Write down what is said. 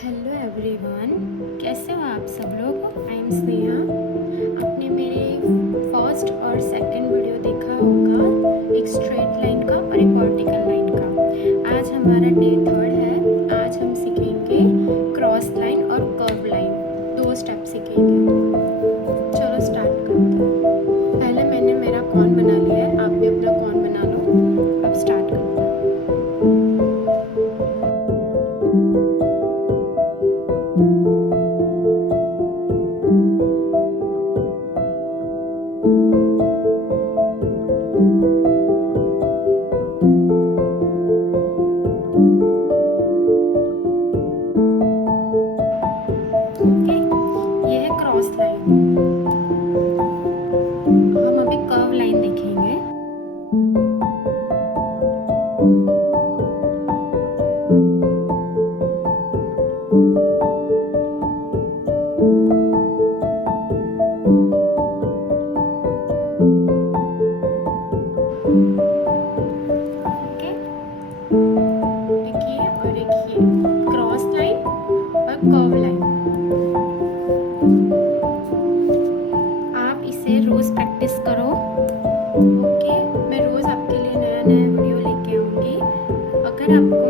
Hello everyone, कैसे हो आप सब लोग। I am Sneha. आपने मेरे फर्स्ट और सेकंड वीडियो देखा होगा, एक स्ट्रेट लाइन का और एक वर्टिकल लाइन का। आज हमारा डे थर्ड है। आज हम सीखेंगे क्रॉस लाइन और कर्व लाइन, दो स्टेप सीखेंगे। चलो स्टार्ट करते हैं। पहले मैंने मेरा कॉन बना लिया है, आप भी अपना कॉन बना लो। अब स्टार्ट करते हैं। ओके, ये है क्रॉस लाइन। हम अभी कर्व लाइन देखेंगे। ओके, देखिए और देखिए, क्रॉस लाइन और कर्व लाइन। आप इसे रोज प्रैक्टिस करो। ओके, मैं रोज आपके लिए नया नया वीडियो लेके आऊँगी। अगर आपको